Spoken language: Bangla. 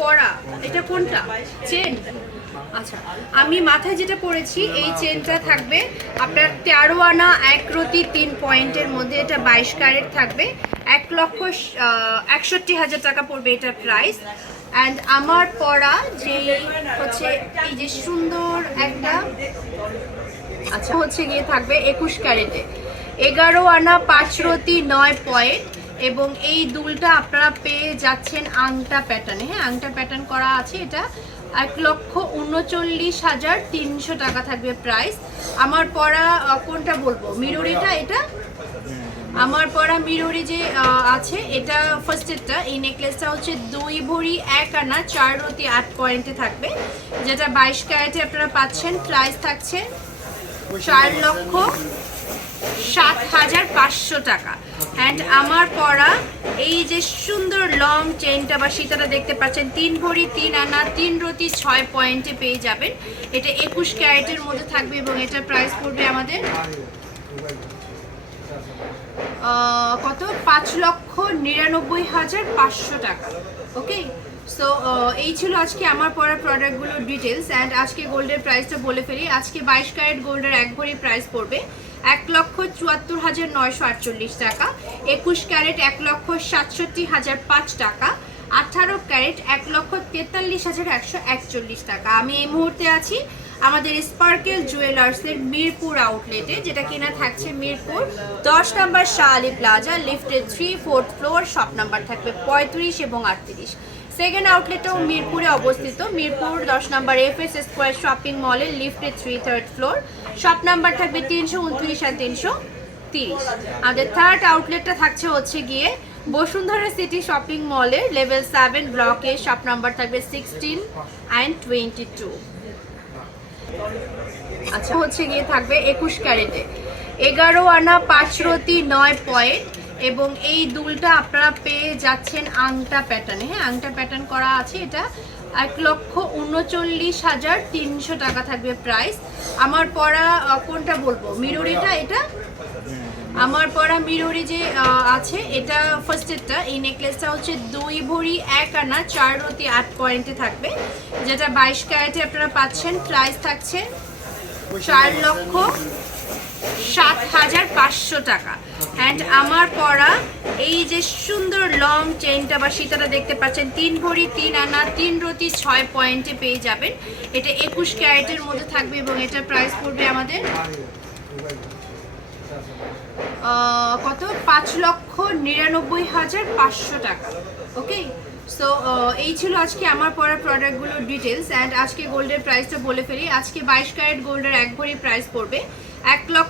পরা এটা কোনটা চেন? আচ্ছা, আমি মাথায় যেটা পরেছি এই চেনটা থাকবে আপনার 13 আনা 1 রতি 3 পয়েন্টের মধ্যে। এটা 22 ক্যারেট থাকবে, 1,61,000 টাকা পড়বে এটার প্রাইস। অ্যান্ড আমার পরা যে হচ্ছে এই যে সুন্দর একটা, আচ্ছা হচ্ছে গিয়ে থাকবে 21 ক্যারেটে, 11 আনা 5 রতি 9 পয়েন্ট। এবং এই দুলটা আপনারা পেয়ে যাচ্ছেন আংটা প্যাটার্নে। হ্যাঁ, আংটা প্যাটার্ন করা আছে। এটা 1,39,300 টাকা থাকবে প্রাইস। আমার পরা কোনটা বলবো, মিররিটা এটা আমার পরা মিররি যে আছে এটা ফার্স্টেরটা। এই নেকলেসটা হচ্ছে 2 ভরি 1 আনা 4 রতি 8 পয়েন্টে থাকবে, যেটা 22 ক্যারেটে আপনারা পাচ্ছেন। প্রাইস থাকছে 4,07,500 টাকা। অ্যান্ড আমার পরা এই যে সুন্দর লং চেনটা বা সীতাটা দেখতে পাচ্ছেন, 3 ভরি 3 আনা 3 রতি 6 পয়েন্টে পেয়ে যাবেন। এটা 21 ক্যারেটের মধ্যে থাকবে এবং এটার প্রাইস পড়বে আমাদের কত, 5,99,500 টাকা। ওকে, সো এই ছিল আজকে আমার পরা প্রোডাক্টগুলোর ডিটেলস। অ্যান্ড আজকে গোল্ডের প্রাইসটা বলে ফেলি। আজকে 22 ক্যারেট গোল্ডের 1 ভরি প্রাইস পড়বে 1,74,948 টাকা, 21 ক্যারেট 1,67,005 টাকা, 18 ক্যারেট 1,43,141 টাকা। আমি এই মুহূর্তে আছি আমাদের স্পার্কেল জুয়েলার্সের মিরপুর আউটলেটে, যেটা কিনা থাকছে মিরপুর 10 নম্বর শাহ আলী প্লাজা, লিফটের 3, 4th ফ্লোর। শপ নাম্বার থাকবে 35 এবং 38। সেকেন্ড আউটলেটও মিরপুরে অবস্থিত, মিরপুর 10 নম্বর এফএস স্কোয়ার শপিং মলের লিফটের 3, 3rd ফ্লোর। শপ নাম্বার থাকবে 329 আর 330। আমাদের থার্ড আউটলেটটা থাকছে হচ্ছে গিয়ে বসুন্ধরা সিটি শপিং মলের লেভেল 7 ব্লকে। শপ নাম্বার থাকবে 16 and 22। আচ্ছা হচ্ছে গিয়ে থাকবে 21 ক্যারেটে, 11 আনা 5 রতি 9 পয়েন্ট। এবং এই দুলটা আপনারা পেয়ে যাচ্ছেন আংটা প্যাটার্নে। হ্যাঁ, আংটা প্যাটার্ন করা আছে। এটা 1,39,300 টাকা থাকবে প্রাইস। আমার পরা কোনটা বলবো, মিররিটা এটা আমার পরা মিররি যে আছে এটা ফার্স্টেরটা। এই নেকলেসটা হচ্ছে 2 ভরি 1 আনা 4 রতি 8 পয়েন্টে থাকবে, যেটা 22 ক্যারেটে আপনারা পাচ্ছেন। প্রাইস থাকছে 4,07,500 টাকা। অ্যান্ড আমার পরা এই যে সুন্দর লং চেনটা বা সীতাটা দেখতে পাচ্ছেন, 3 ভরি 3 আনা 3 রতি 6 পয়েন্টে পেয়ে যাবেন। এটা 21 ক্যারেটের মধ্যে থাকবে এবং এটার প্রাইস পড়বে আমাদের কত, 5,99,500 টাকা। ওকে, সো এই ছিল আজকে আমার পরা প্রোডাক্টগুলোর ডিটেলস। অ্যান্ড আজকে গোল্ডের প্রাইসটা বলে ফেলি। আজকে 22 ক্যারেট গোল্ডের 1 ভরি প্রাইস পড়বে 1,00,000